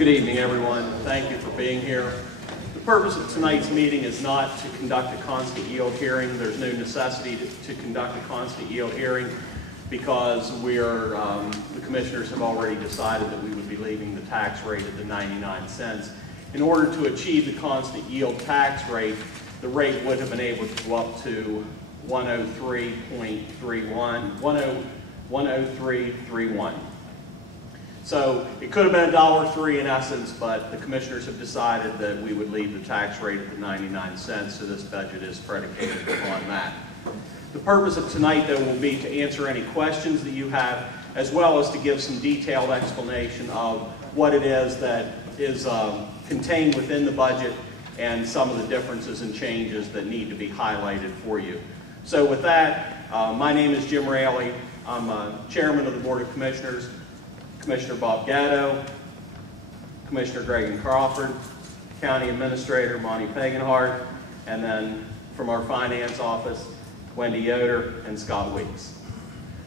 Good evening, everyone. Thank you for being here. The purpose of tonight's meeting is not to conduct a constant yield hearing. There's no necessity to conduct a constant yield hearing because the commissioners have already decided that we would be leaving the tax rate at the 99 cents. In order to achieve the constant yield tax rate, the rate would have been able to go up to 103.31. So it could have been $1.03 in essence, but the commissioners have decided that we would leave the tax rate at the 99 cents, so this budget is predicated upon that. The purpose of tonight, though, will be to answer any questions that you have, as well as to give some detailed explanation of what it is that is contained within the budget and some of the differences and changes that need to be highlighted for you. So with that, my name is Jim Raley. I'm chairman of the Board of Commissioners. Commissioner Bob Gatto, Commissioner Greg Crawford, County Administrator Monty Paganhart, and then from our finance office, Wendy Yoder and Scott Weeks.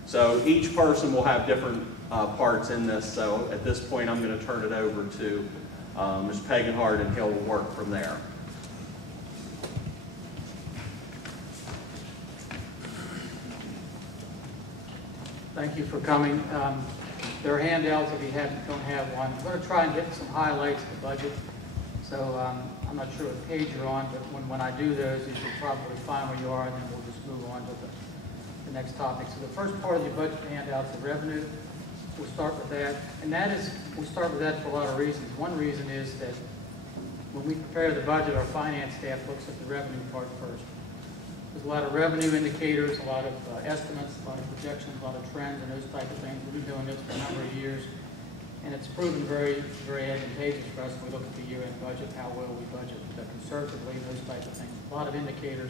So each person will have different parts in this, so at this point I'm going to turn it over to Mr. Paganhart and he'll work from there. Thank you for coming. There are handouts if you don't have one. I'm going to try and get some highlights of the budget. So I'm not sure what page you're on, but when I do those, you should probably find where you are, and then we'll just move on to the next topic. So the first part of your budget handout is the revenue. We'll start with that. And that is, we start with that for a lot of reasons. One reason is that when we prepare the budget, our finance staff looks at the revenue part first. There's a lot of revenue indicators, a lot of estimates, a lot of projections, a lot of trends, and those type of things. We've been doing this for a number of years, and it's proven very, very advantageous for us when we look at the year-end budget, how well we budget conservatively, those type of things. A lot of indicators,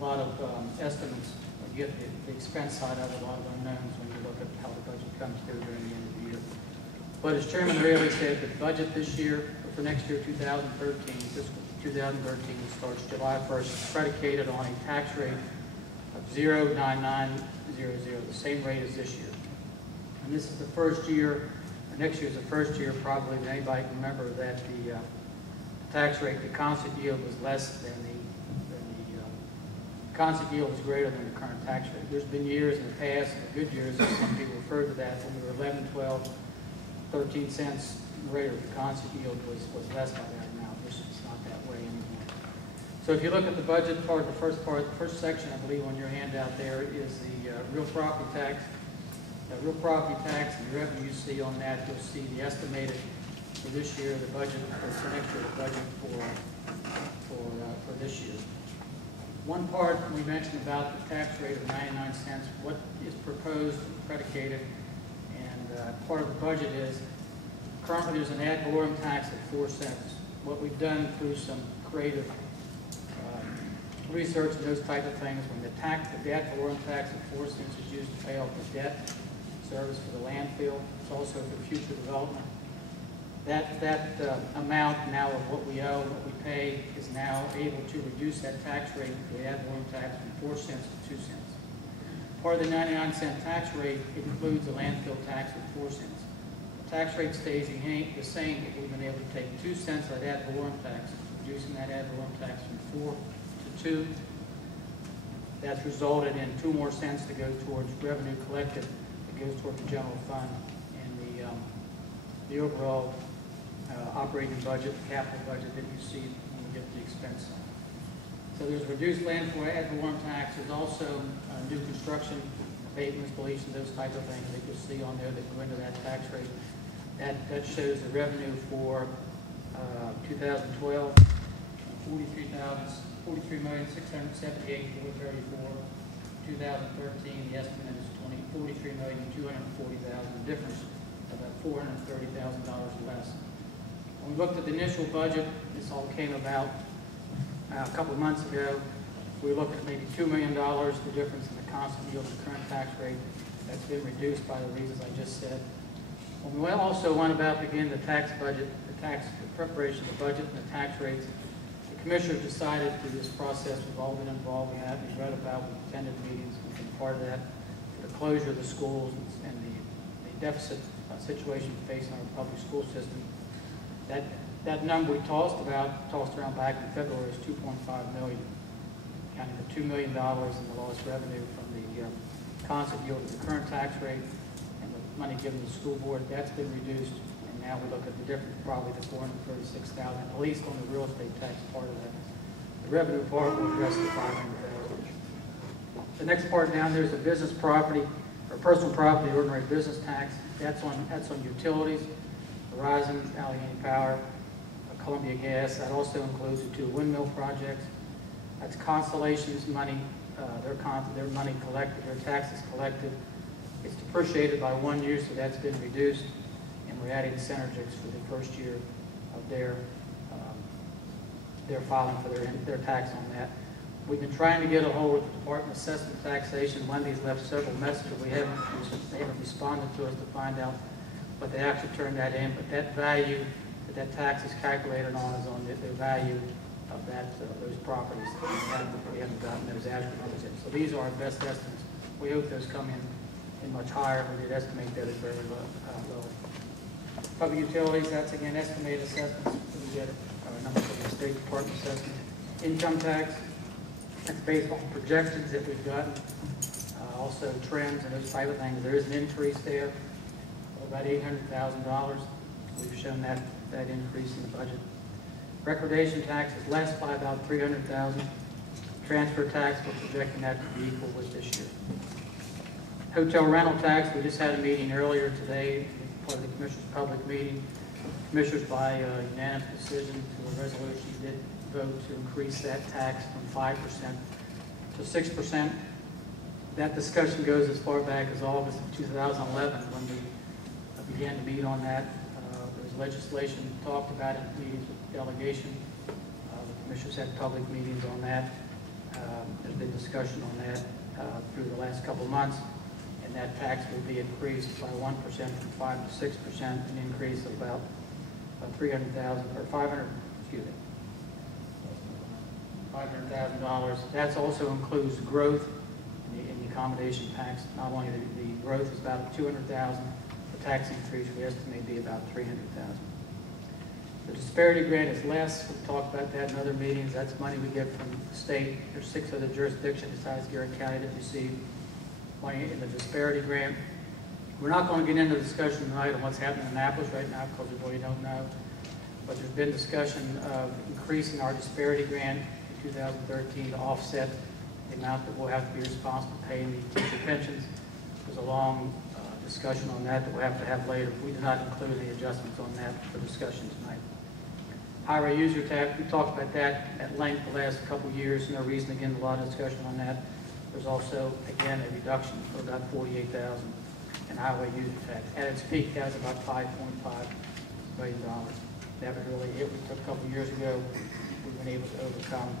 a lot of estimates. You get the expense side of it, a lot of unknowns when you look at how the budget comes through during the end of the year. But as Chairman Raley said, the budget this year, for next year, 2013, fiscal 2013, starts July 1st, predicated on a tax rate of 0.9900, the same rate as this year. And this is the first year, or next year is the first year probably that anybody can remember that the tax rate, the constant yield was less than the constant yield was greater than the current tax rate. There's been years in the past, the good years, as some people refer to that, when we were 11, 12, 13 cents rate of the constant yield was less by that amount. It's not that way anymore. So if you look at the budget part, the first section, I believe on your handout there is the real property tax. The real property tax and the revenue you see on that, you'll see the estimated for this year, the budget, for next year, the budget for this year. One part we mentioned about the tax rate of 99 cents, what is proposed and predicated, and part of the budget is currently there's an ad valorem tax at 4 cents. What we've done through some creative research and those type of things, when the ad valorem tax at 4 cents is used to pay off the debt service for the landfill, it's also for future development. That amount now of what we owe, what we pay, is now able to reduce that tax rate, the ad valorem tax, from 4 cents to 2 cents. Part of the 99-cent tax rate, it includes the landfill tax at 4 cents. The tax rate stays the same, but we've been able to take 2 cents of that ad valorem tax, reducing that ad valorem tax from 4 to 2. That's resulted in 2 more cents to go towards revenue collected, that goes towards the general fund, and the overall operating budget, capital budget that you see when we get the expense side. So there's reduced landfill ad valorem tax. There's also new construction, abatements, deletions, those type of things that you'll see on there that go into that tax rate. That shows the revenue for 2012, $43,678,434. 2013, the estimate is $43,240,000. The difference about $430,000 less. When we looked at the initial budget, this all came about a couple of months ago. We looked at maybe $2 million, the difference in the constant yield and the current tax rate. That's been reduced by the reasons I just said. When we also went about again the tax budget, the preparation of the budget and the tax rates, the commissioners decided through this process, we've all been involved in that, we've read about, we've attended meetings, we've been part of that, the closure of the schools and the deficit situation facing our public school system. That number we tossed around back in February is 2.5 million, counting the $2 million in the lost revenue from the concept yield of the current tax rate and the money given to the school board. That's been reduced, and now we look at the difference, probably the 436,000, at least on the real estate tax part of that. The revenue part will address the 500,000. The next part down there is the business property or personal property ordinary business tax. That's on utilities, Verizon, Allegheny Power, Columbia Gas. That also includes the 2 windmill projects. That's Constellation's money, their money collected, their taxes collected. It's depreciated by 1 year, so that's been reduced. And we're adding Synergics for the first year of their filing for their tax on that. We've been trying to get a hold of the Department of Assessment Taxation. Wendy's left several messages. They haven't responded to us to find out, but they actually turned that in. But that value that tax is calculated on is on the value of those properties. We haven't gotten those actual numbers in. So these are our best estimates. We hope those come in much higher. We did estimate that as very low. Public utilities, that's again estimated assessments. We get numbers from the State Department assessment. Income tax, that's based on projections that we've gotten. Also trends and those type of things. There is an increase there of about $800,000. We've shown that increase in the budget. Recordation tax is less by about $300,000. Transfer tax, we're projecting that to be equal with this year. Hotel rental tax, we just had a meeting earlier today, part of the Commissioners' public meeting. Commissioners, by unanimous decision to a resolution, did vote to increase that tax from 5% to 6%. That discussion goes as far back as August of 2011 when we began to meet on that. There was legislation talked about it in meetings with the delegation. The Commissioners had public meetings on that. There's been discussion on that through the last couple of months. And that tax will be increased by 1% from 5 to 6%, an increase of about 300,000 or 500, excuse me, $500,000. That also includes growth in the accommodation tax. Not only the growth is about 200,000, the tax increase we estimate to be about 300,000. The disparity grant is less. We've talked about that in other meetings. That's money we get from the state. There's 6 other jurisdictions besides Garrett County that receive money in the disparity grant. We're not going to get into the discussion tonight on what's happening in Annapolis right now because we really don't know. But there's been discussion of increasing our disparity grant in 2013 to offset the amount that we'll have to be responsible for paying the teacher pensions. There's a long discussion on that we'll have to have later. We did not include the adjustments on that for discussion tonight. Highway user tax, we talked about that at length the last couple of years. No reason, again, a lot of discussion on that. There's also, again, a reduction for about $48,000 in highway user tax. At its peak, that was about $5.5 million. That was really it. We took a couple of years ago. We've been able to overcome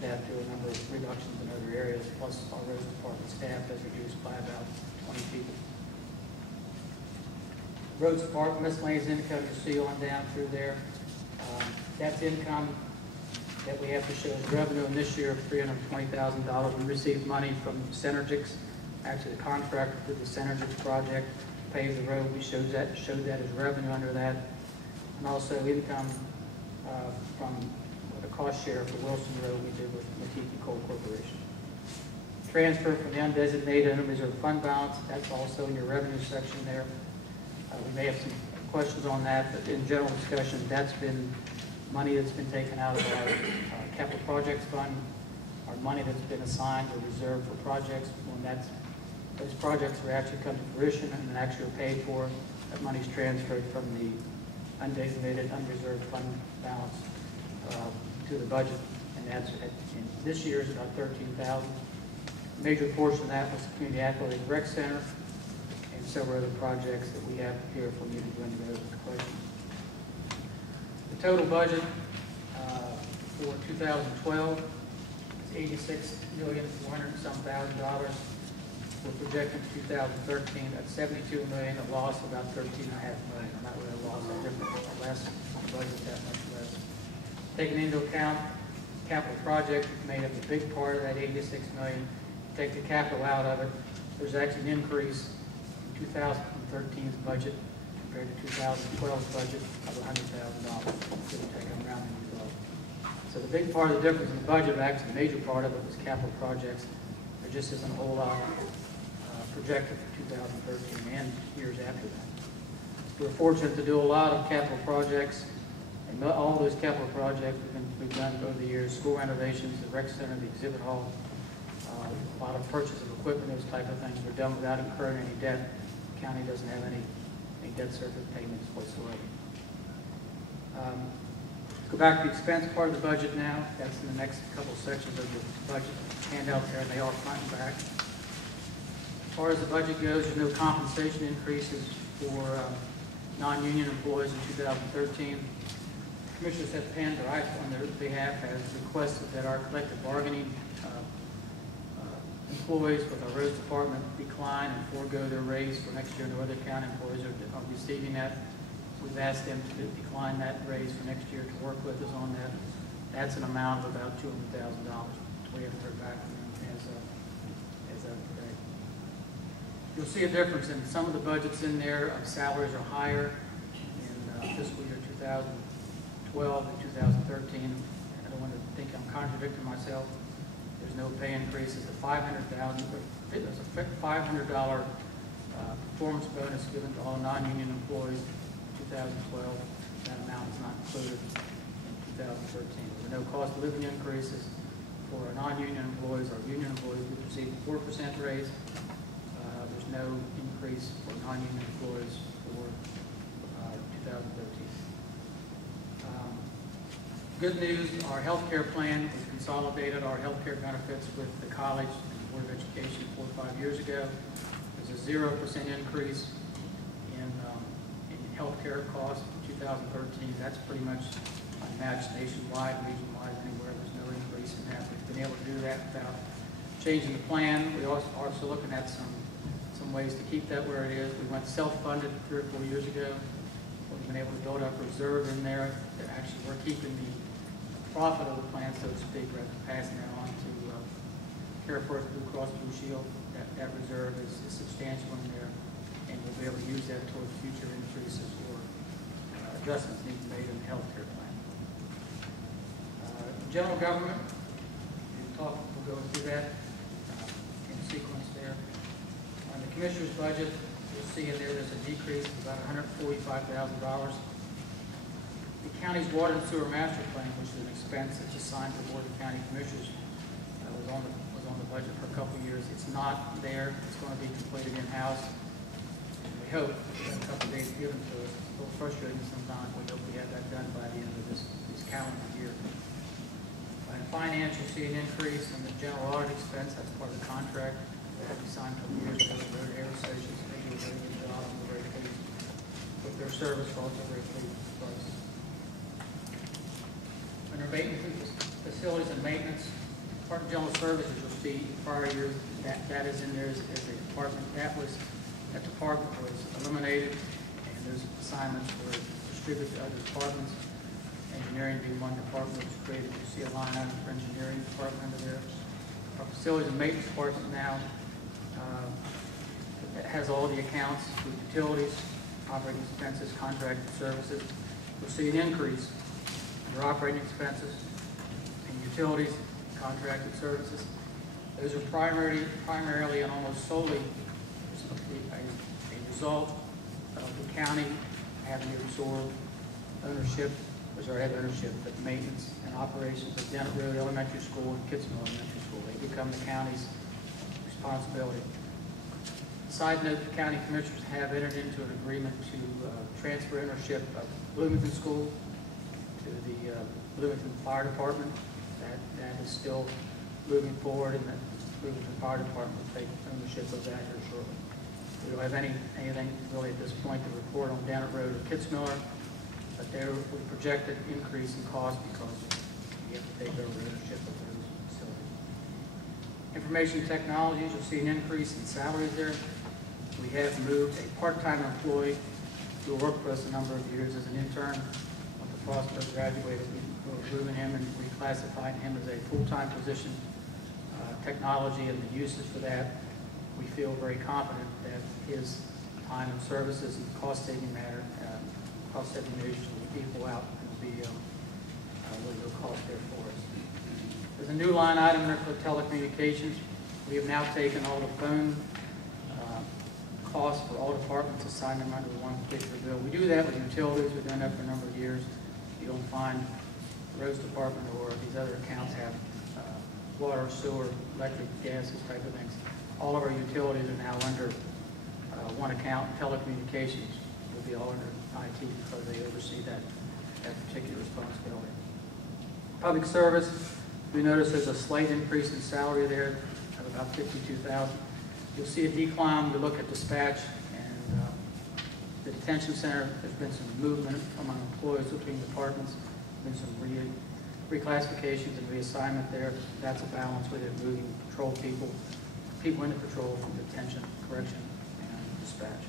that through a number of reductions in other areas, plus our roads department staff has reduced by about 20 people. Roads department miscellaneous income, you see on down through there. That's income that we have to show as revenue in this year of $320,000. We received money from Synergics. Actually, the contractor did the Synergics project, paved the road. We showed that as revenue under that. And also income from the cost share for Wilson Road we did with Matiki Coal Corporation. Transfer from the undesignated unreserved fund balance, that's also in your revenue section there. We may have some questions on that, but in general discussion, that's been money that's been taken out of our capital projects fund, our money that's been assigned or reserved for projects. When those projects are actually come to fruition and actually are paid for, that money's transferred from the undesignated, unreserved fund balance to the budget, and that's in this year's about $13,000. A major portion of that was the Community Athletic Rec Center and several other projects that we have here for you to go into those questions. The total budget for 2012 is $86,400,000. We're projecting for 2013 at $72 million, a loss of about $13.5 million. Not really a loss, a difference, less budget, that much less. Taking into account capital project made up a big part of that $86 million. Take the capital out of it, there's actually an increase in 2013's budget compared to 2012's budget of $100,000, give or take, I'm rounding these up. So the big part of the difference in the budget, actually the major part of it, was capital projects. There just isn't a whole lot projected for 2013 and years after that. We're fortunate to do a lot of capital projects, and all those capital projects we've done over the years: school renovations, the rec center, the exhibit hall, a lot of purchase of equipment, those type of things were done without incurring any debt. The county doesn't have any debt service payments whatsoever. Let's go back to the expense part of the budget now. That's in the next couple sections of the budget handout there, and they are front and back. As far as the budget goes, there's no compensation increases for non-union employees in 2013. Commissioner Seth Panda, on their behalf, has requested that our collective bargaining employees with our roads department decline and forego their raise for next year. No other county employees are receiving that. We've asked them to decline that raise for next year to work with us on that. That's an amount of about $200,000. We haven't heard back from them as of today. You'll see a difference in some of the budgets in there. Salaries are higher in fiscal year 2012 and 2013. I don't want to think I'm contradicting myself. There's no pay increases. The $500,000, there's a $500 performance bonus given to all non-union employees in 2012. That amount is not included in 2013. There were no cost of living increases for our non-union employees. Our union employees would receive a 4% raise. There's no increase for non-union employees for 2013. Good news, our health care plan, we consolidated our health care benefits with the college and Board of Education 4 or 5 years ago. There's a 0% increase in health care costs in 2013. That's pretty much unmatched nationwide, region-wide, anywhere. There's no increase in that. We've been able to do that without changing the plan. We are also looking at some ways to keep that where it is. We went self-funded 3 or 4 years ago. We've been able to build up a reserve in there. Actually, we're keeping the profit of the plan, so to speak, rather than passing that on to Care First, Blue Cross Blue Shield. That reserve is substantial in there, and we'll be able to use that towards future increases or adjustments need to be made in the health care plan. General government, we'll go through that in sequence there. On the commissioner's budget, you'll see in there's a decrease of about $145,000. The county's water and sewer master plan, which is an expense that's assigned to the Board of County Commissioners, was on the budget for a couple of years. It's not there. It's going to be completed in-house. We hope we have a couple of days given to us. It's a little frustrating sometimes. We hope we have that done by the end of this calendar year. In finance, you'll see an increase in the general audit expense. That's part of the contract that we signed a couple of years ago with the air stations. They do a very good job. We're very pleased with their service. We're also very pleased with the price. Under maintenance, facilities and maintenance, Department of General Services, you'll see prior years that is in there as a department. That department was eliminated, and those assignments were distributed to other departments. Engineering being one department was created. You see a line item for engineering department under there. Our facilities and maintenance department now has all the accounts with utilities, operating expenses, contracted services. We'll see an increase under operating expenses and utilities, contracted services. Those are primarily and almost solely a result of the county having to absorb ownership, which are head ownership, but maintenance and operations of Garrett Road Elementary School and Kidsmill Elementary School. They become the county's responsibility. Side note, the county commissioners have entered into an agreement to transfer ownership of Bloomington School to the Bloomington Fire Department. That is still moving forward, and the Bloomington Fire Department will take ownership of that here shortly. We don't have anything really at this point to report on Garrett Road or Kidsmiller, but there we project an increase in cost because we have to take over ownership of those facilities. Information technologies, you'll see an increase in salaries there. We have moved a part-time employee who worked for us a number of years as an intern. When the Foster graduated, we were moving him and reclassifying him as a full-time position. Technology and the uses for that, we feel very confident that his time and services and cost-saving matter, cost-saving measures will equal out and be really no cost there for us. There's a new line item there for telecommunications. We have now taken all the phone costs for all departments, assigned them under one particular bill. We do that with utilities. We've done that for a number of years. You don't find the roads department or these other accounts have water, sewer, electric, gas, these type of things. All of our utilities are now under one account. Telecommunications will be all under IT because they oversee that particular responsibility. Public service, we notice there's a slight increase in salary there of about $52,000. You'll see a decline when we look at dispatch and the detention center. There's been some movement among employees between departments. There's been some reclassifications and reassignment there. That's a balance where they're moving patrol people into patrol from detention, correction, and dispatch.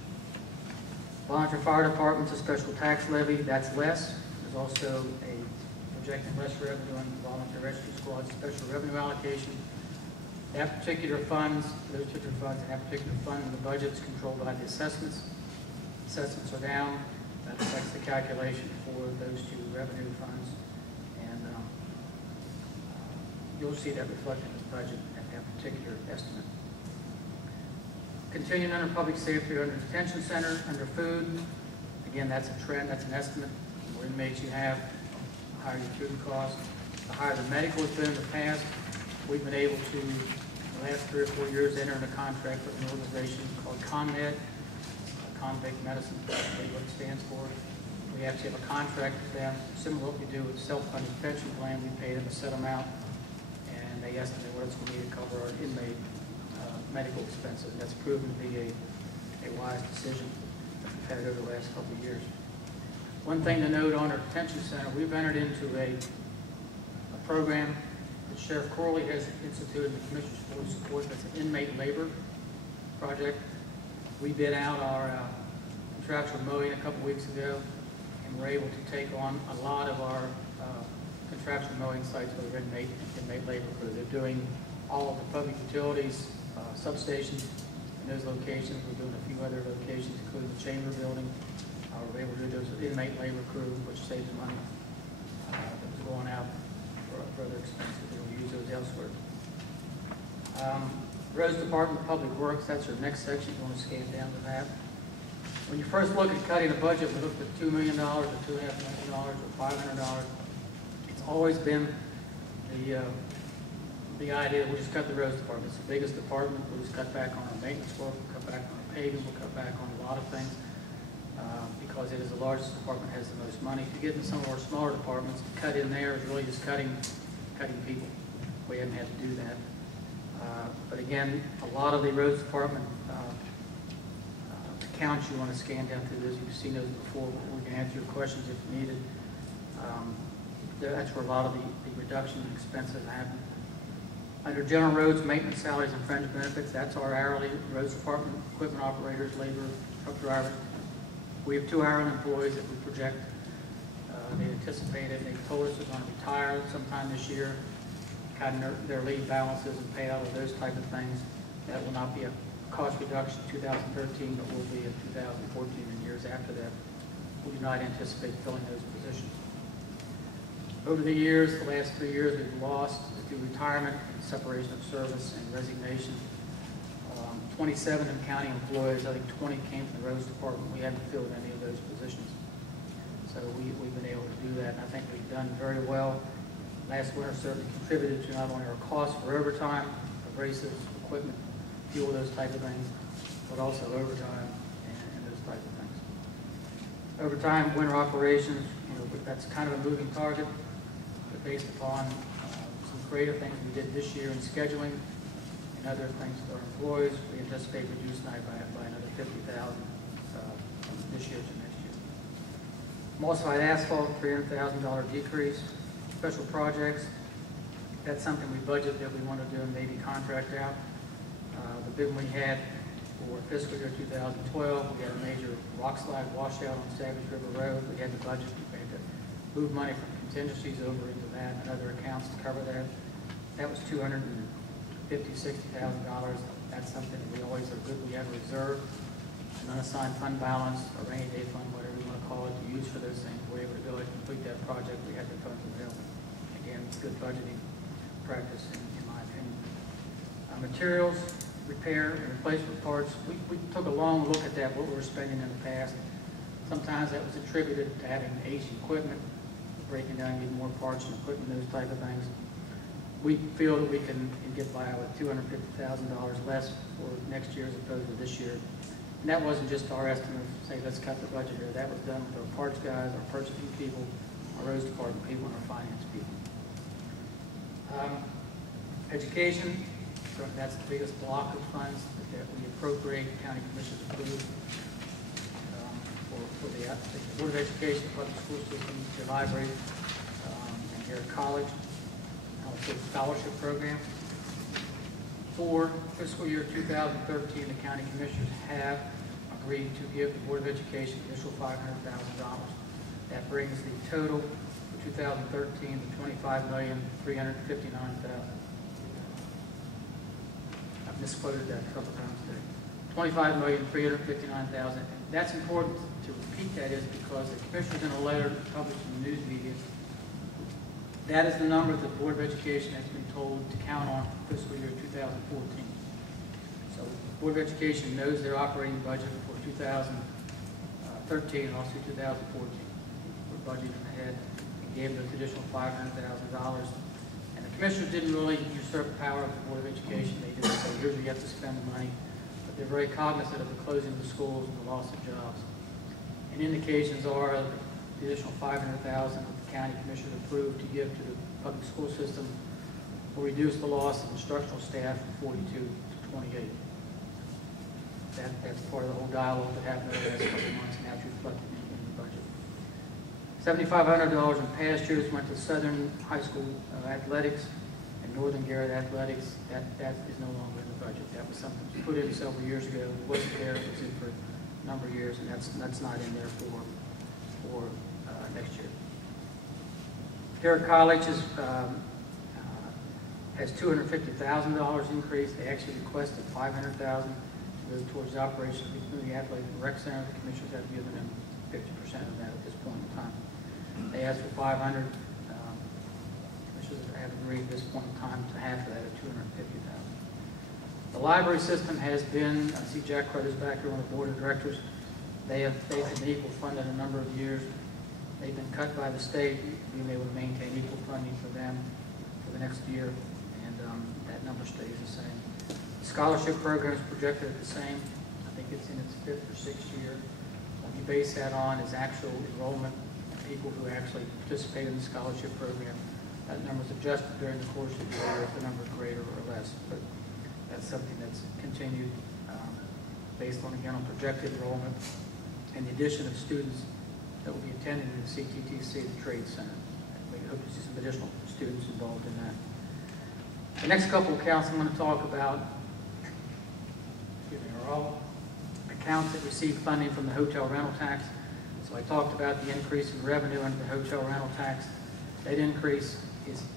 Volunteer fire department's a special tax levy. That's less. There's also a projected less revenue on volunteer rescue squad special revenue allocation. That particular funds, those particular funds, and that particular fund in the budget is controlled by the assessments. Assessments are down. That affects the calculation for those two revenue funds. And you'll see that reflected in the budget at that particular estimate. Continuing under public safety, under detention center, under food. Again, that's a trend, that's an estimate. The more inmates you have, the higher your food costs. The higher the medical has been in the past. We've been able to, in the last 3 or 4 years, enter into a contract with an organization called ConMed, Convict Medicine, that's what it stands for. We actually have a contract with them, similar to what we do with self-funded pension plan. We pay them a set amount, and they estimate what it's going to be to cover our inmate medical expenses. That's proven to be a wise decision that we've had over the last couple of years. One thing to note on our detention center, we've entered into a program that Sheriff Corley has instituted, the Commissioner's Board of Support. That's an inmate labor project. We bid out our contractual mowing a couple weeks ago, and we're able to take on a lot of our contractual mowing sites with our inmate labor crew. They're doing all of the public utilities, substations in those locations. We're doing a few other locations, including the chamber building. We're able to do those with inmate labor crew, which saves money that was going out for other expenses. We'll use those elsewhere. Roads Department, Public Works, that's our next section. You want to scan down to that. When you first look at cutting a budget, we looked at $2 million or $2.5 million or $500. It's always been the idea that we'll just cut the roads department. It's the biggest department. We'll just cut back on our maintenance work, we'll cut back on our paving, we'll cut back on a lot of things because it is the largest department, has the most money. If you get into some of our smaller departments, cut in there is really just cutting people. We haven't had to do that. But again, a lot of the roads department accounts, you want to scan down through this. You've seen those before. We can answer your questions if needed. That's where a lot of the reduction in expenses happen. Under general roads, maintenance, salaries, and fringe benefits, that's our hourly roads department, equipment operators, labor, truck drivers. We have 2 hourly employees that we project. They anticipated, they told us they're going to retire sometime this year, kind of their leave balances and payout of those type of things. That will not be a cost reduction in 2013, but will be in 2014 and years after that. We do not anticipate filling those positions. Over the years, the last 3 years, we've lost through retirement, separation of service, and resignation. 27 in county employees, I think 20 came from the roads department. We haven't filled any of those positions. So we've been able to do that, and I think we've done very well. Last winter certainly contributed to not only our costs for overtime, abrasives, equipment, fuel, those type of things, but also overtime and those type of things. Overtime, winter operations, that's kind of a moving target, but based upon some creative things we did this year in scheduling and other things with our employees, we anticipate reducing that by another $50,000 from this year to next year. Emulsified asphalt, $300,000 decrease. Special projects, that's something we budget that we want to do and maybe contract out. The bid we had for fiscal year 2012, we had a major rock slide washout on Savage River Road. We had the budget, we had to move money from contingencies over into that and other accounts to cover that. That was $250,000, $60,000. That's something that we always are good. We have a reserve. an unassigned fund balance, a rainy day fund, whatever you want to call it, to use for those things. We're able to go ahead and complete that project. We had the funds available. Again, it's good budgeting practice in my opinion. Materials, repair, and replacement parts. We took a long look at that, what we were spending in the past. Sometimes that was attributed to having aging equipment, breaking down, needing more parts and equipment, those type of things. We feel that we can get by with $250,000 less for next year as opposed to this year. And that wasn't just our estimate of, say, let's cut the budget here. That was done with our parts guys, our purchasing people, our roads department people, and our finance people. Education, so that's the biggest block of funds that we appropriate, county commissioners approve for the Board of Education, the public school system, the library, and Garrett College, also the scholarship program. For fiscal year 2013, the county commissioners have agreed to give the Board of Education an initial $500,000. That brings the total for 2013 to $25,359,000. I've misquoted that a couple times today. $25,359,000. That's important to repeat that is because the commissioners in a letter published in the news media, that is the number that the Board of Education has been told to count on for fiscal year 2014. So the Board of Education knows their operating budget for 2013 and also 2014. We're budgeting ahead and gave them an additional $500,000. And the commissioners didn't really usurp the power of the Board of Education. They didn't say, here's where you have to spend the money. But they're very cognizant of the closing of the schools and the loss of jobs. And indications are the additional $500,000 that the county commissioners approved to give to the public school system will reduce the loss of instructional staff from 42 to 28. That's part of the whole dialogue that happened over the last couple of months, and that's reflected in the budget. $7,500 in past years went to Southern High School athletics and Northern Garrett athletics. That is no longer in the budget. That was something that was put in several years ago. It wasn't there. It was in for a number of years, and that's not in there for next year. Garrett College has $250,000 increase. They actually requested $500,000 to go towards the operation of the community athletic and rec center. The commissioners have given them 50% of that at this point in time. They asked for $500,000. Commissioners have agreed at this point in time to half of that at $250,000. The library system has been, I see Jack Crutter's back here on the board of directors. They've been equal funded a number of years. They've been cut by the state, being able to maintain equal funding for them for the next year, and that number stays the same. The scholarship program is projected at the same. I think it's in its 5th or 6th year. What you base that on is actual enrollment, people who actually participate in the scholarship program. That number is adjusted during the course of the year if the number is greater or less, but that's something that's continued based on, again, on projected enrollment and the addition of students that will be attending the CTTC, the Trade Center. We hope to see some additional students involved in that. The next couple of accounts I'm going to talk about, are all accounts that receive funding from the hotel rental tax. So I talked about the increase in revenue under the hotel rental tax. That increase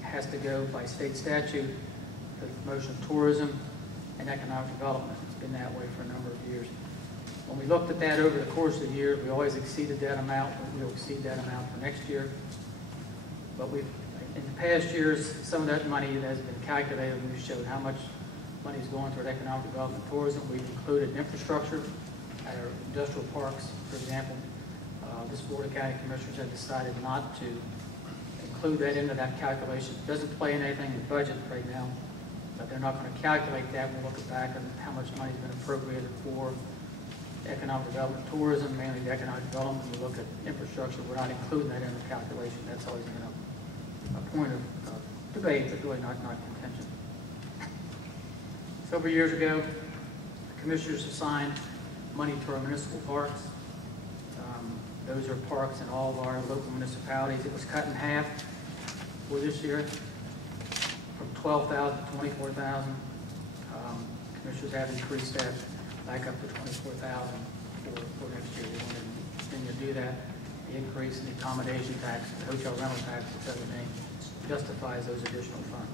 has to go by state statute for the promotion of tourism and economic development. It's been that way for a number of years. When we looked at that over the course of the year, we always exceeded that amount. We'll exceed that amount for next year. But in the past years, some of that money has been calculated, and we've showed how much money is going toward economic development and tourism. We've included infrastructure at our industrial parks, for example. This Board of County Commissioners have decided not to include that into that calculation. It doesn't play in anything in the budget right now, but they're not going to calculate that. We'll look back at how much money has been appropriated for economic development, tourism, mainly the economic development. We look at infrastructure. We're not including that in the calculation. That's always been a point of debate, but really not contention. Several years ago, the commissioners assigned money to our municipal parks. Those are parks in all of our local municipalities. It was cut in half for this year, from $12,000 to $24,000. Commissioners have increased that back up to $24,000 for next year. We wanted to continue to do that. The increase in the accommodation tax, the hotel rental tax, which other name, justifies those additional funds.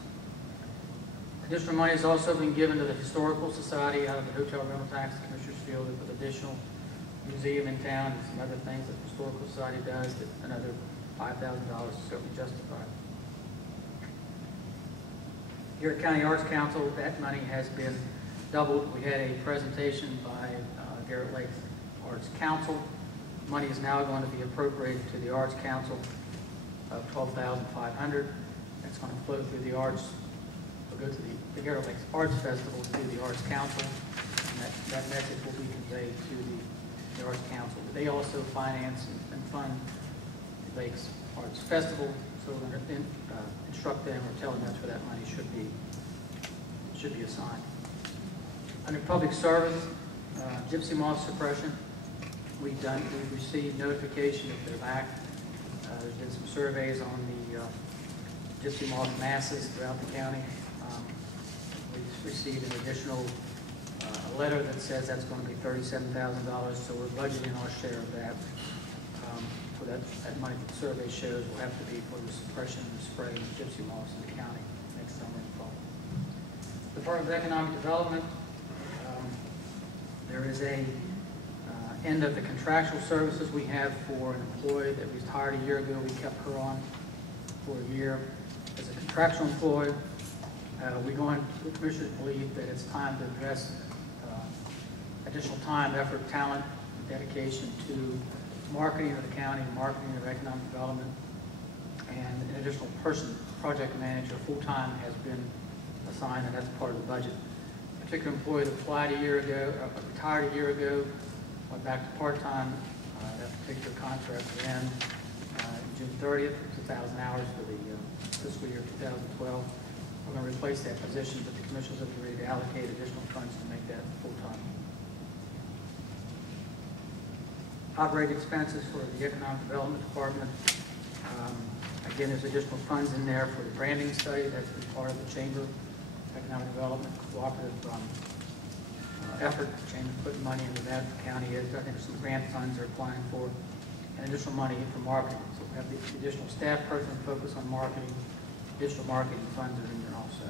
Additional money has also been given to the Historical Society out of the hotel rental tax. The commissioners feel that with additional museum in town and some other things that the Historical Society does, that another $5,000 is certainly justified. Garrett County Arts Council, that money has been doubled. We had a presentation by Garrett Lakes Arts Council. Money is now going to be appropriated to the Arts Council of $12,500. That's going to flow through the arts, or go to the Garrett Lakes Arts Festival through the Arts Council, and that message will be conveyed to the Arts Council. But they also finance and fund the Lakes Arts Festival, so we're going to instruct them or tell them that's where that money should be assigned. Under public service, gypsy moth suppression, we've received notification that they're back. There's been some surveys on the gypsy moth masses throughout the county. We've received an additional letter that says that's going to be $37,000, so we're budgeting our share of that. So that money the survey shows will have to be for the suppression and spray of gypsy moths in the county next summer and fall. Department of Economic Development, there is a end of the contractual services we have for an employee that we hired a year ago. We kept her on for a year as a contractual employee. The commissioners believe that it's time to address additional time, effort, talent, and dedication to marketing of the county, marketing of economic development, and an additional person, project manager, full-time, has been assigned, and that's part of the budget. A particular employee that applied a year ago, retired a year ago, went back to part-time. That particular contract will end June 30th, 2,000 hours for the fiscal year 2012. We're going to replace that position, but the commissioners have agreed to allocate additional funds to make that full-time. Operating expenses for the Economic Development Department. Again, there's additional funds in there for the branding study. That's been part of the Chamber Economic Development Cooperative effort. The Chamber's putting money into that. The county is. I think there's some grant funds they're applying for, and additional money for marketing. So we have the additional staff person focus on marketing. Additional marketing funds are in there also.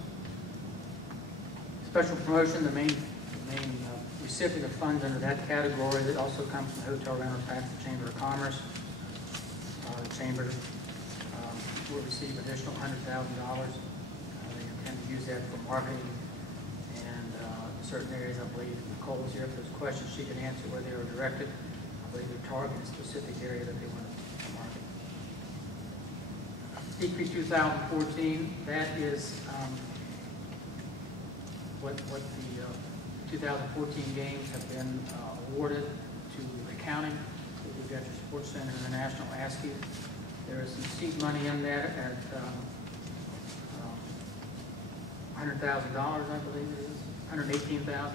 Special promotion, the main recipient of funds under that category that also comes from the hotel rental tax, the Chamber of Commerce. The Chamber will receive additional $100,000. They intend to use that for marketing and in certain areas. I believe Nicole is here. If there's questions, she can answer where they are directed. I believe they're targeting a specific area that they want to market. Decrease 2014, that is what the 2014 games have been awarded to the county. We've got your Sports Center and the National ASCII. There is some seed money in there at $100,000, I believe it is, $118,000.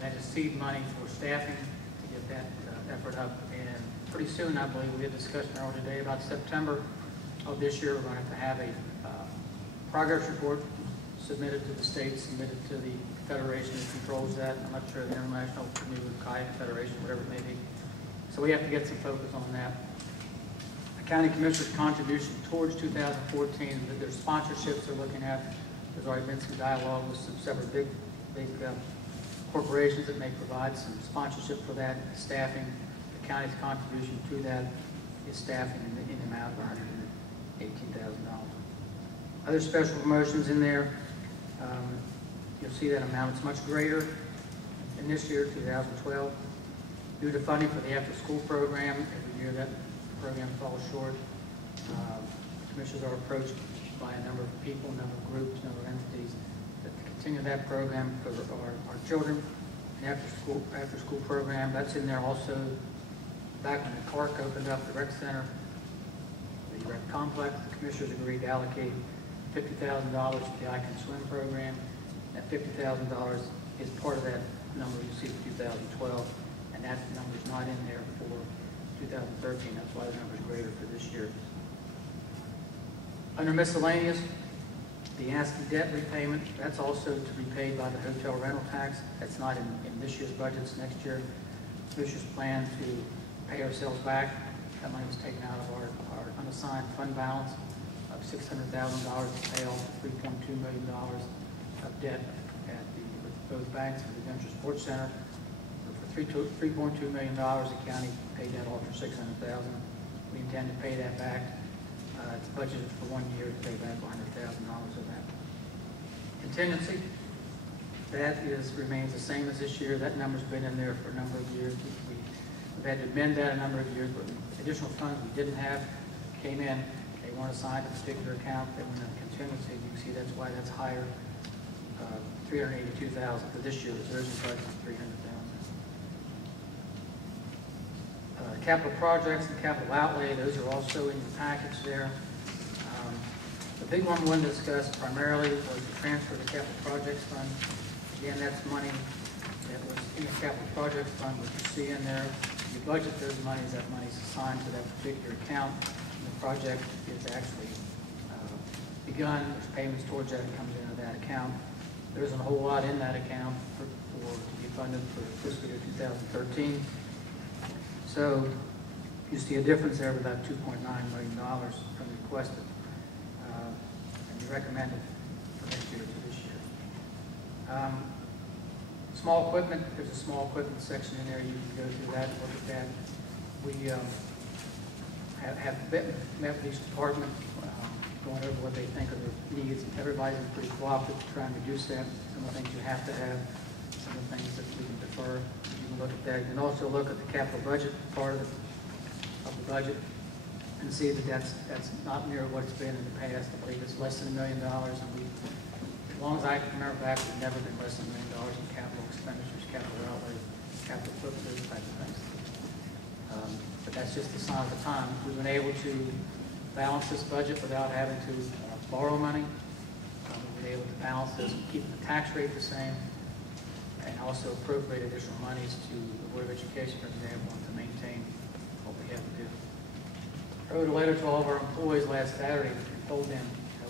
That is seed money for staffing to get that effort up. And pretty soon, I believe, we had discussion earlier today about September of this year, we're going to have a progress report submitted to the state, submitted to the federation that controls that. I'm not sure the International Kayak Federation, whatever it may be. So we have to get some focus on that. The county commissioner's contribution towards 2014, their sponsorships they're looking at. There's already been some dialogue with some several big corporations that may provide some sponsorship for that. Staffing, the county's contribution to that is staffing in the amount of $118,000. Other special promotions in there, you'll see that amount is much greater in this year, 2012. Due to funding for the after-school program, every year that program falls short. Commissioners are approached by a number of people, a number of groups, a number of entities that continue that program for our children. An after-school program, that's in there also. Back when the park opened up, the rec center, the rec complex, the commissioners agreed to allocate $50,000 to the I Can Swim program. That $50,000 is part of that number you see for 2012, and that number is not in there for 2013. That's why the number is greater for this year. Under miscellaneous, the ASCII debt repayment, that's also to be paid by the hotel rental tax. That's not in this year's budgets. Next year, Commissioners plan to pay ourselves back. That money was taken out of our unassigned fund balance of $600,000 to pay off the $3.2 million of debt with both banks and the Adventure Sports Center. $3.2 million. The county paid that off for $600,000. We intend to pay that back. It's budgeted for 1 year to pay back $100,000 of that. Contingency, that remains the same as this year. That number's been in there for a number of years. We've had to amend that a number of years, but additional funds we didn't have came in. They weren't assigned a particular account. They went in contingency. You can see that's why that's higher. $382,000 for this year. It was originally budgeted $300,000. Capital projects and capital outlay, those are also in your package there. The big one we wanted to discuss primarily was the transfer to the capital projects fund. Again, that's money that was in the capital projects fund, which you see in there. You budget those monies, that money's assigned to that particular account. And the project is actually begun. There's payments towards that. It comes into that account. There isn't a whole lot in that account to be funded for fiscal year 2013. So you see a difference there of about $2.9 million from the requested. And you recommend it for next year to this year. Small equipment, there's a small equipment section in there. You can go through that and look at that. We have met with each department, going over what they think are their needs. Everybody's been pretty cooperative to try and reduce that. Some of the things you have to have, some of the things that we can defer. You can look at that. You can also look at the capital budget part of the budget and see that that's not near what it's been in the past. I believe it's less than $1 million, and as long as I can remember back, we've never been less than $1 million in capital expenditures, capital outlay, capital equipment, those type of things. But that's just the sign of the time. We've been able to balance this budget without having to borrow money. We've been able to balance this, keep the tax rate the same, and also appropriate additional monies to the Board of Education, for example, to maintain what we have to do. I wrote a letter to all of our employees last Saturday and told them,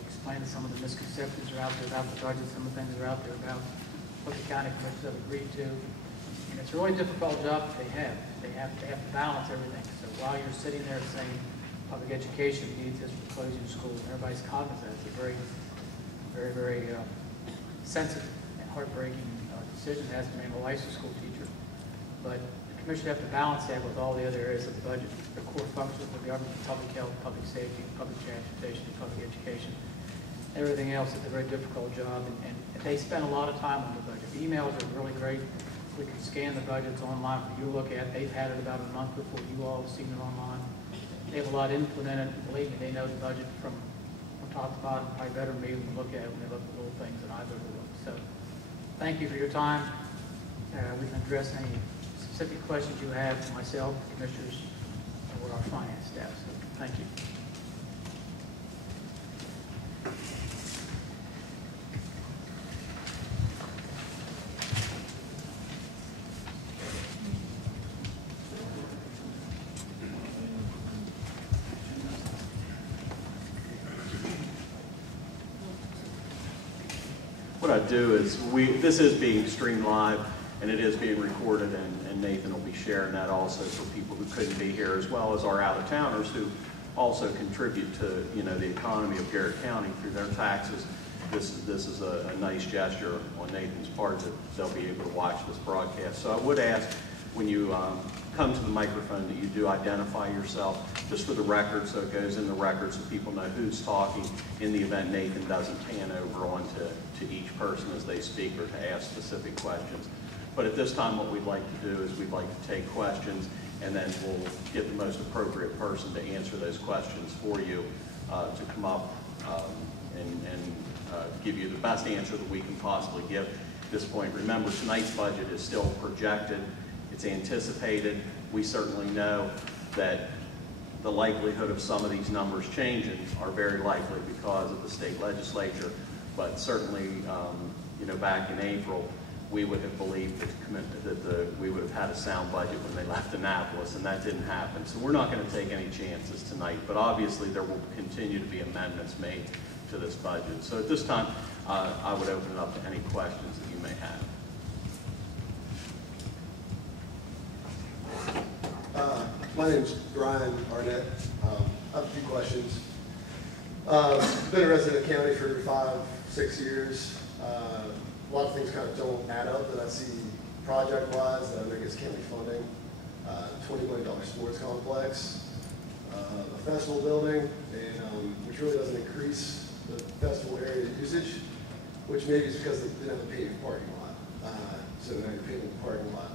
explain some of the misconceptions that are out there about the budget, some of the things that are out there about what the county commissioners have agreed to. And it's a really difficult job that they have. They have to balance everything. So while you're sitting there saying public education needs this for closing schools, everybody's cognizant. It's a very, very, very sensitive and heartbreaking decision that has to be made by a licensed school teacher. But the commission have to balance that with all the other areas of the budget, the core functions of the government, public health, public safety, public transportation, public education. Everything else is a very difficult job, and they spend a lot of time on the budget. The emails are really great. We can scan the budgets online for you to look at. They've had it about a month before you all have seen it online. They have a lot of input in it. Believe me, they know the budget from top to bottom probably better than me when we look at it, when they look at the little things that I've overlooked. So thank you for your time. We can address any specific questions you have to myself, the commissioners, or our finance staff. So thank you. What I do is, this is being streamed live, and it is being recorded, and Nathan will be sharing that also for people who couldn't be here, as well as our out-of-towners who also contribute to, the economy of Garrett County through their taxes. This is a nice gesture on Nathan's part that they'll be able to watch this broadcast. So I would ask, when you come to the microphone, that you do identify yourself, just for the record, so it goes in the record so people know who's talking, in the event Nathan doesn't pan over onto each person as they speak or to ask specific questions. But at this time, what we'd like to do is we'd like to take questions, and then we'll get the most appropriate person to answer those questions for you, to come up and give you the best answer that we can possibly give at this point. Remember, tonight's budget is still projected. It's anticipated. We certainly know that the likelihood of some of these numbers changing are very likely because of the state legislature. But certainly, back in April, we would have believed that we would have had a sound budget when they left Annapolis, and that didn't happen. So we're not going to take any chances tonight. But obviously, there will continue to be amendments made to this budget. So at this time, I would open it up to any questions that you may have. My name's Brian Arnett. I have a few questions. Been a resident of the county for 5-6 years. A lot of things kind of don't add up that I see project-wise, that I think is county funding, $20 million sports complex, a festival building, and which really doesn't increase the festival area usage, which maybe is because they didn't have a paved parking lot. So now you're paving the parking lot.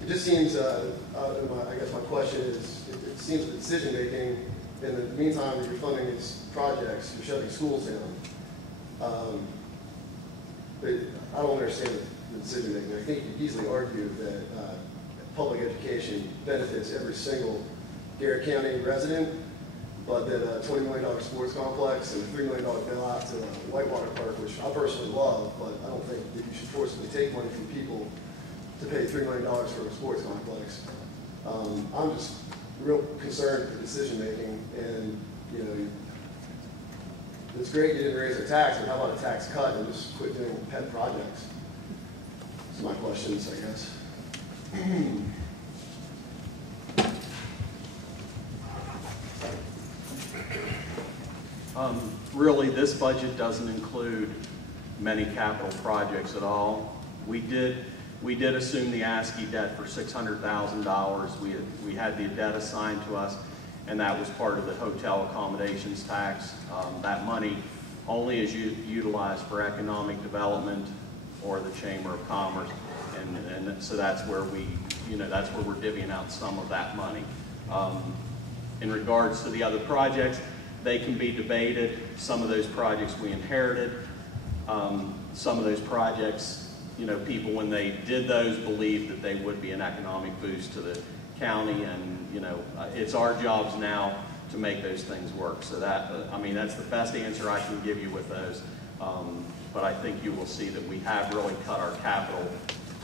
It just seems, I guess my question is, it seems the decision-making, in the meantime that you're funding these projects, you're shutting schools down. But I don't understand the decision-making. I think you could easily argue that public education benefits every single Garrett County resident, but that a $20 million sports complex and a $3 million bailout to Whitewater Park, which I personally love, but I don't think that you should forcibly take money from people to pay $3 million for a sports complex. I'm just real concerned with the decision-making, and you know, it's great you didn't raise the tax, but how about a tax cut and just quit doing pet projects? Those are my questions, I guess. Really, this budget doesn't include many capital projects at all. We did assume the ASCII debt for $600,000. We had the debt assigned to us, and that was part of the hotel accommodations tax. That money only is utilized for economic development or the Chamber of Commerce, and so that's where that's where we're divvying out some of that money. In regards to the other projects, they can be debated. Some of those projects we inherited. Some of those projects, people when they did those believed that they would be an economic boost to the county, and it's our jobs now to make those things work. So that, that's the best answer I can give you with those. But I think you will see that we have really cut our capital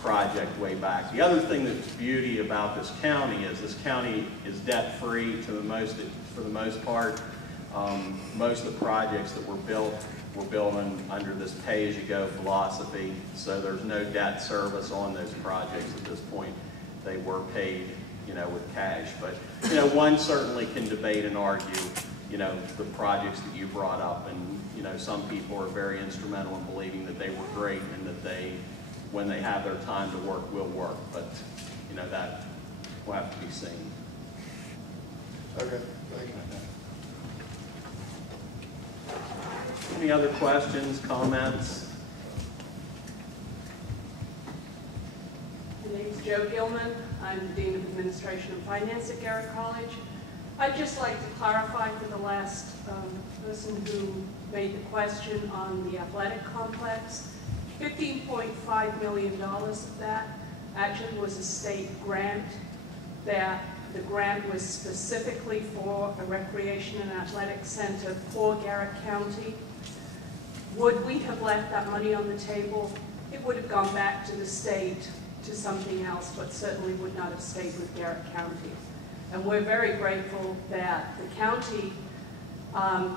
project way back. The other thing that's beauty about this county is debt-free for the most part. Most of the projects that were building under this pay-as-you-go philosophy, so there's no debt service on those projects at this point. They were paid, with cash. But, one certainly can debate and argue, the projects that you brought up, and, some people are very instrumental in believing that they were great and that when they have their time to work, will work. But, that will have to be seen. Okay, thank you. Any other questions, comments? My name is Jo Gilman. I'm the Dean of Administration and Finance at Garrett College. I'd just like to clarify for the last person who made the question on the athletic complex. $15.5 million of that actually was a state grant. That the grant was specifically for a recreation and athletic center for Garrett County. Would we have left that money on the table? It would have gone back to the state, to something else, but certainly would not have stayed with Garrett County. And we're very grateful that the county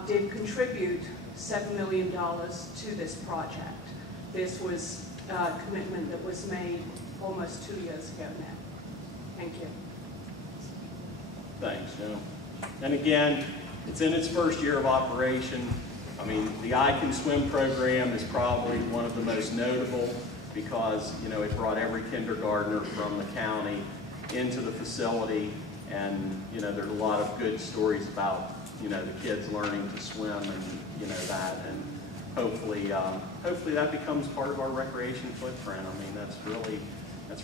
did contribute $7 million to this project. This was a commitment that was made almost 2 years ago now. Thank you. Thanks, Joe. And again, it's in its first year of operation. The I Can Swim program is probably one of the most notable because, it brought every kindergartner from the county into the facility, and, there's a lot of good stories about, the kids learning to swim and, that, and hopefully that becomes part of our recreation footprint. That's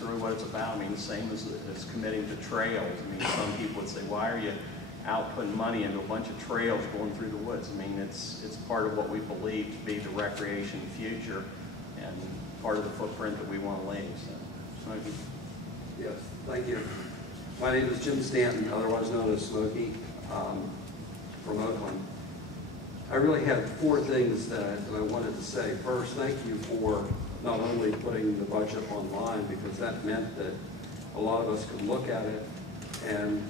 really what it's about. The same as committing to trails. Some people would say, why are you out putting money into a bunch of trails going through the woods? It's part of what we believe to be the recreation future and part of the footprint that we want to leave. So, Smokey. Yes, thank you. My name is Jim Stanton, otherwise known as Smokey, from Oakland. I really have four things that I wanted to say. First, thank you for not only putting the budget online, because that meant that a lot of us could look at it, and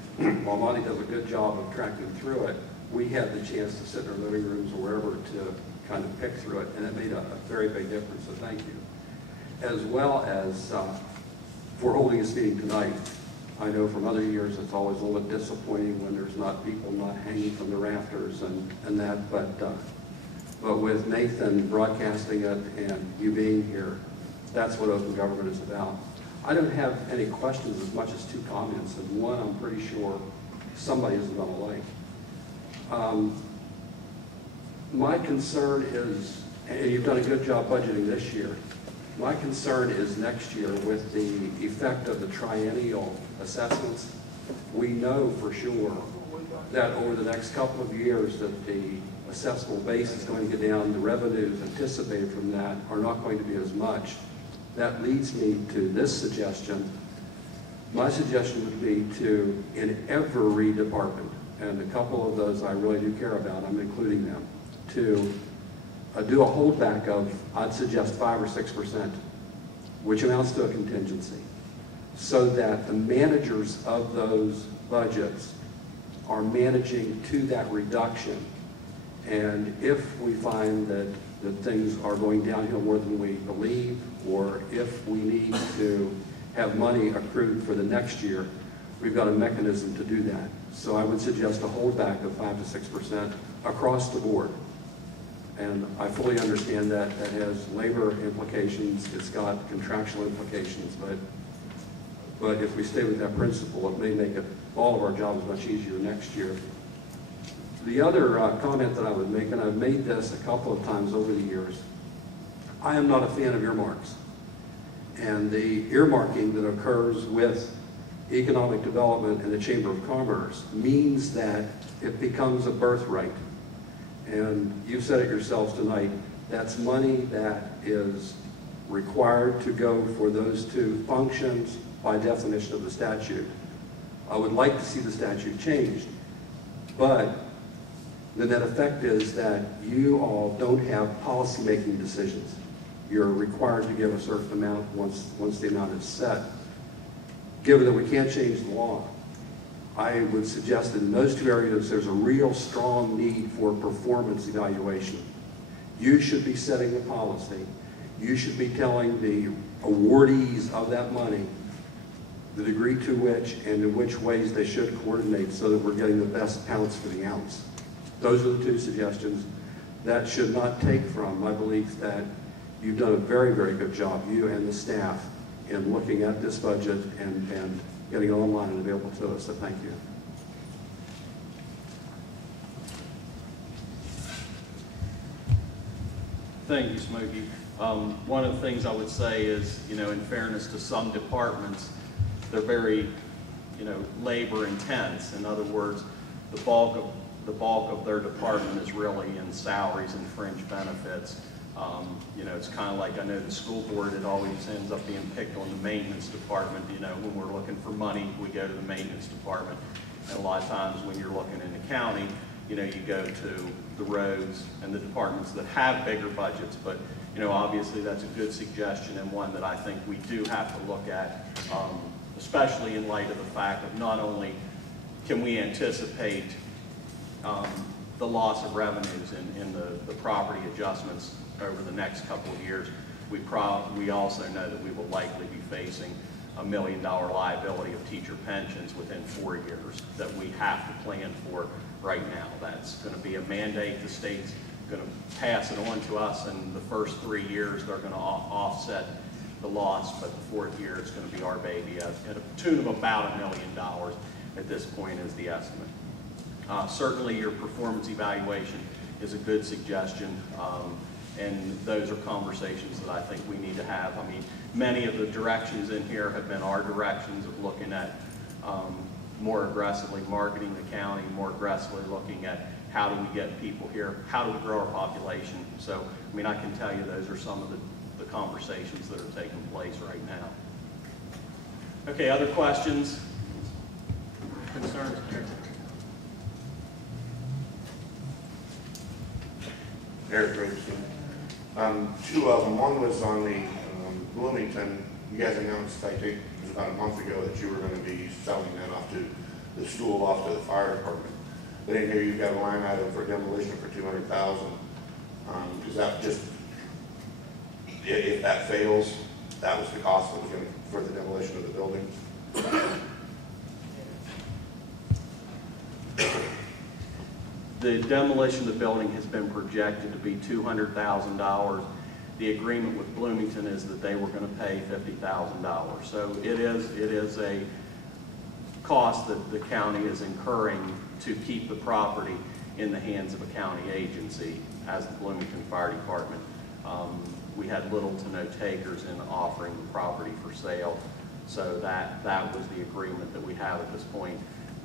while Monty does a good job of tracking through it, we had the chance to sit in our living rooms or wherever to kind of pick through it, and it made a very big difference, so thank you. As well as for holding this meeting tonight. I know from other years it's always a little bit disappointing when there's not people not hanging from the rafters and that, but with Nathan broadcasting it and you being here, that's what open government is about. I don't have any questions as much as 2 comments, and one I'm pretty sure somebody isn't going to like. My concern is, and you've done a good job budgeting this year, my concern is next year with the effect of the triennial assessments. We know for sure that over the next couple of years that the assessable base is going to go down, the revenues anticipated from that are not going to be as much. That leads me to this suggestion. My suggestion would be to, in every department, and a couple of those I really do care about, I'm including them, to do a holdback of, I'd suggest 5 or 6%, which amounts to a contingency, so that the managers of those budgets are managing to that reduction. And if we find that things are going downhill more than we believe, or if we need to have money accrued for the next year, we've got a mechanism to do that. So I would suggest a holdback of 5 to 6% across the board. And I fully understand that that has labor implications, it's got contractual implications, but if we stay with that principle, it may make all of our jobs much easier next year. The other comment that I would make, and I've made this a couple of times over the years, I am not a fan of earmarks. And the earmarking that occurs with economic development and the Chamber of Commerce means that it becomes a birthright. And you've said it yourselves tonight, that's money that is required to go for those 2 functions by definition of the statute. I would like to see the statute changed, but the net effect is that you all don't have policy-making decisions. You're required to give a certain amount once the amount is set. Given that we can't change the law, I would suggest that in those 2 areas there's a real strong need for performance evaluation. You should be setting the policy. You should be telling the awardees of that money the degree to which and in which ways they should coordinate so that we're getting the best pounds for the ounce. Those are the 2 suggestions. That should not take from my belief that you've done a very, very good job, you and the staff, in looking at this budget and getting it online and available to us, so thank you. Thank you, Smokey. One of the things I would say is, in fairness to some departments, they're very, labor intense. In other words, the bulk of their department is really in salaries and fringe benefits. It's kind of like, I know the school board, it always ends up being picked on the maintenance department. When we're looking for money, we go to the maintenance department. And a lot of times when you're looking in the county, you go to the roads and the departments that have bigger budgets. But, obviously that's a good suggestion and one that I think we do have to look at, especially in light of the fact of not only can we anticipate the loss of revenues in the property adjustments over the next couple of years, we also know that we will likely be facing $1 million liability of teacher pensions within 4 years that we have to plan for right now. That's going to be a mandate. The state's going to pass it on to us, and the first 3 years they're going to offset the loss, but the 4th year it's going to be our baby at a tune of about $1 million at this point is the estimate. Certainly your performance evaluation is a good suggestion, and those are conversations that I think we need to have. I mean, many of the directions in here have been our directions of looking at more aggressively marketing the county, more aggressively looking at how do we get people here, how do we grow our population. So, I mean, I can tell you those are some of the conversations that are taking place right now. Okay, other questions? Concerns? Garrett, 2 of them. One was on the Bloomington. You guys announced, I think, it was about a month ago that you were going to be selling that off to the school, off to the fire department. But in here you've got a line item for demolition for $200,000. Is that just, if that fails, that was the cost that was going to, for the demolition of the building? The demolition of the building has been projected to be $200,000. The agreement with Bloomington is that they were going to pay $50,000. So it is a cost that the county is incurring to keep the property in the hands of a county agency as the Bloomington Fire Department. We had little to no takers in offering the property for sale, so that was the agreement that we have at this point.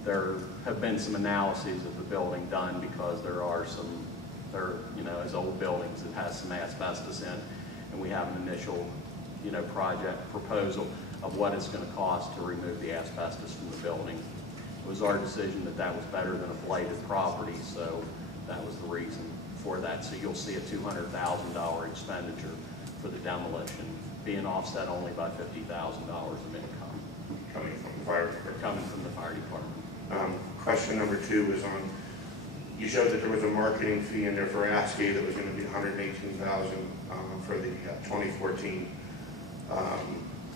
There have been some analyses of the building done because there are some, as old buildings, it has some asbestos in, and we have an initial, project proposal of what it's going to cost to remove the asbestos from the building. It was our decision that that was better than a blighted property, so that was the reason for that. So you'll see a $200,000 expenditure for the demolition being offset only by $50,000 of income Coming from the fire department. coming from the fire department. Question number 2 is on, you showed that there was a marketing fee in there for ASCII that was going to be $118,000 for the 2014.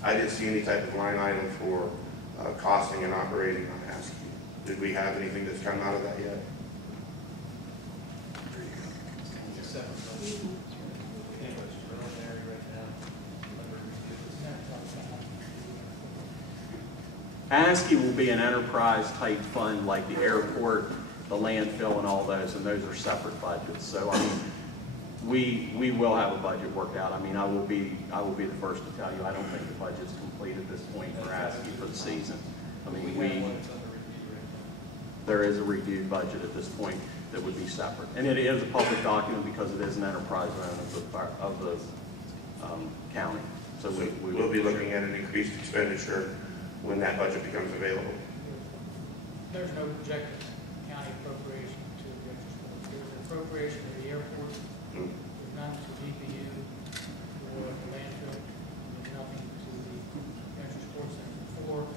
I didn't see any type of line item for costing and operating on ASCII. Did we have anything that's come out of that yet? ASCII will be an enterprise type fund like the airport, the landfill, and all those, and those are separate budgets. So I mean, we will have a budget worked out. I mean, I will be the first to tell you I don't think the budget's complete at this point for ASCII for the season. I mean, there is a reviewed budget at this point that would be separate, and it is a public document because it is an enterprise zone of the county. So we'll be looking at an increased expenditure when that budget becomes available. There's no projected county appropriation to the extra sports. There's an appropriation to the airport. There's none to DPU or the landfill. There's nothing to the extra sports center. For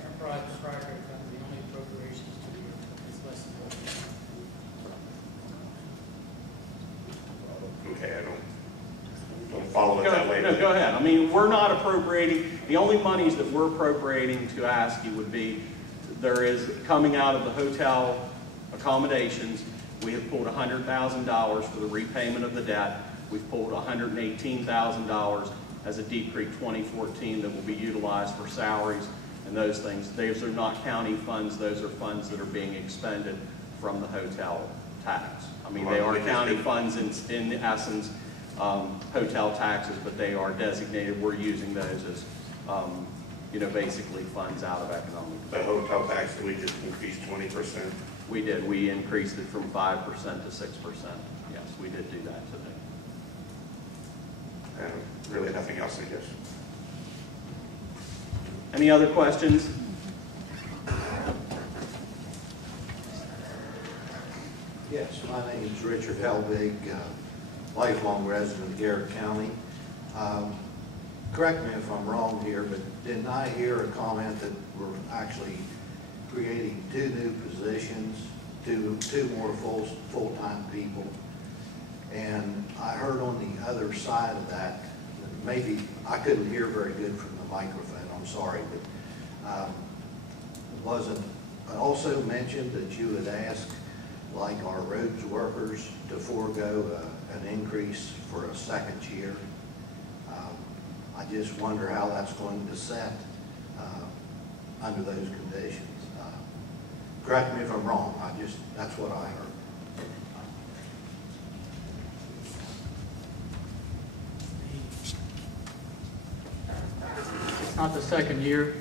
enterprise proprietary fund, the only appropriations to the airport is less than what. Okay, I don't follow it that way. No, go ahead. I mean, we're not appropriating, the only monies that we're appropriating to ASCII would be, there is, coming out of the hotel accommodations, we have pulled $100,000 for the repayment of the debt. We've pulled $118,000 as a decree 2014 that will be utilized for salaries and those things. Those are not county funds, those are funds that are being expended from the hotel tax. I mean, they are county funds in essence, hotel taxes, but they are designated. We're using those as, basically funds out of economic. The hotel tax, we just increased 20%. We did. We increased it from 5% to 6%. Yes, we did do that today. And really nothing else, I guess. Any other questions? Yes, my name is Richard Helbig, lifelong resident of Garrett County. Correct me if I'm wrong here, but didn't I hear a comment that we're actually creating 2 new positions, two more full-time people? And I heard on the other side of that, maybe I couldn't hear very good from the microphone, I'm sorry, but wasn't I also mentioned that you had asked, like our roads workers, to forego an increase for a second year. I just wonder how that's going to set under those conditions. Correct me if I'm wrong, that's what I heard. It's not the second year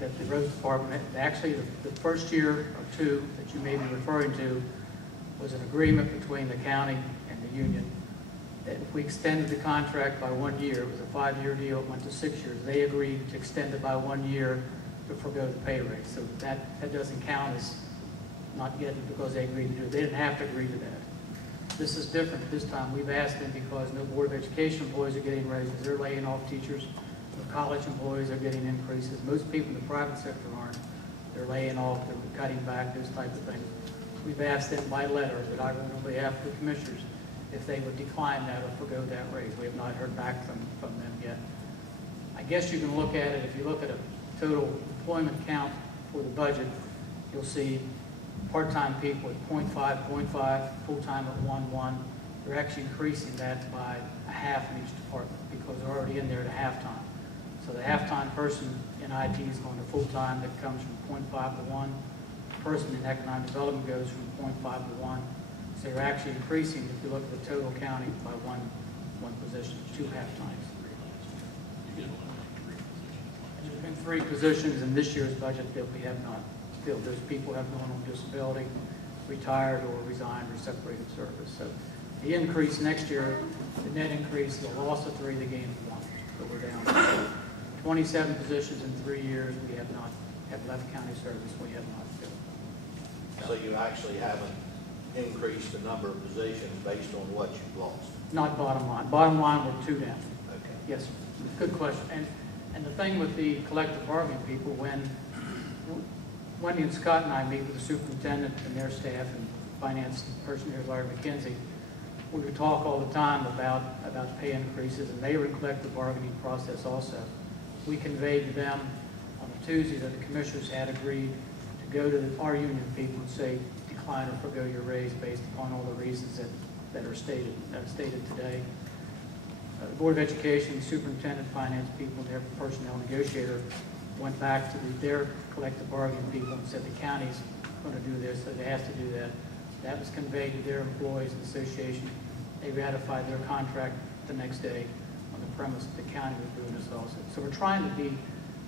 that the roads department, actually the first year or 2 that you may be referring to was an agreement between the county and the union that if we extended the contract by 1 year, it was a 5-year deal, it went to 6 years, they agreed to extend it by 1 year to forgo the pay rate. So that doesn't count as not getting it because they agreed to do it. They didn't have to agree to that. This is different this time. We've asked them because no Board of Education employees are getting raises. They're laying off teachers. The college employees are getting increases. Most people in the private sector aren't. They're laying off, they're cutting back, those type of things. We've asked them by letter that I wrote on behalf of the commissioners if they would decline that or forgo that raise. We have not heard back from them yet. I guess you can look at it, if you look at a total employment count for the budget, you'll see part-time people at 0.5, full-time at 1.1. They're actually increasing that by a half in each department because they're already in there at halftime. So the halftime person in IT is going to full-time. That comes from 0.5 to 1. The person in economic development goes from 0.5 to 1. So you're actually increasing, if you look at the total county, by one position, 2 half-times. And there's been 3 positions in this year's budget that we have not filled. Those people have gone on disability, retired, or resigned, or separated service. So the increase next year, the net increase, the loss of 3, the gain of 1. So we're down 27 positions in 3 years. We have not have left county service. We have not filled. So you actually haven't increased the number of positions based on what you've lost? Not bottom line. Bottom line, we're 2 down. Okay. Yes, sir. Good question. And the thing with the collective bargaining people, when Wendy and Scott and I meet with the superintendent and their staff and finance person here, Larry McKenzie, we would talk all the time about pay increases, and they were in collective bargaining process also. We conveyed to them on Tuesday that the commissioners had agreed to go to our union people and say, decline or forgo your raise based upon all the reasons that are stated today. The Board of Education, superintendent, finance people, and their personnel negotiator went back to their collective bargaining people and said the county's going to do this, so they have to do that. That was conveyed to their employees and association. They ratified their contract the next day on the premise that the county was doing this also. So we're trying to be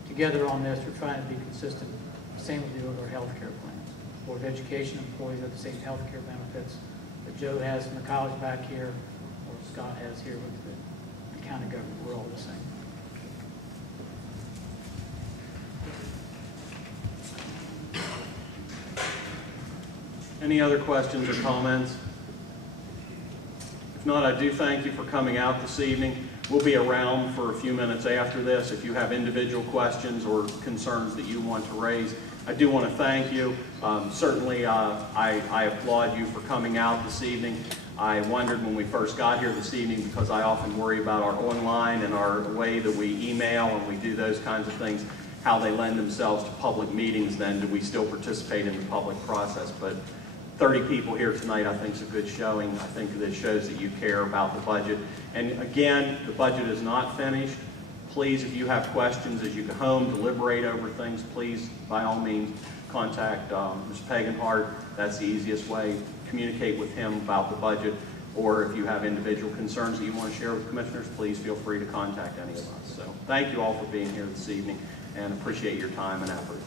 together on this. We're trying to be consistent. Same with our health care plans. Board of Education employees have the same health care benefits that Joe has in the college back here, or Scott has here with the county government. We're all the same. Any other questions or comments? If not, I do thank you for coming out this evening. We'll be around for a few minutes after this if you have individual questions or concerns that you want to raise. I do want to thank you. Certainly, I applaud you for coming out this evening. I wondered when we first got here this evening, because I often worry about our online and our way that we email and we do those kinds of things, how they lend themselves to public meetings. Then do we still participate in the public process? But 30 people here tonight, I think, is a good showing. I think that shows that you care about the budget. And again, the budget is not finished. Please, if you have questions as you go home, deliberate over things, please, by all means, contact Mr. Paganhart. That's the easiest way. Communicate with him about the budget. Or if you have individual concerns that you want to share with commissioners, please feel free to contact any of us. So thank you all for being here this evening and appreciate your time and effort.